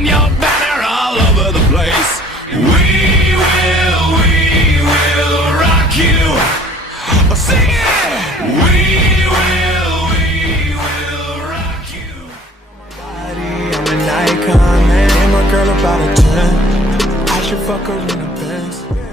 waving your banner all over the place. We will rock you. Sing it! We will rock you. I'm an icon, man. And my girl about a 10. I should fuck her in a Benz.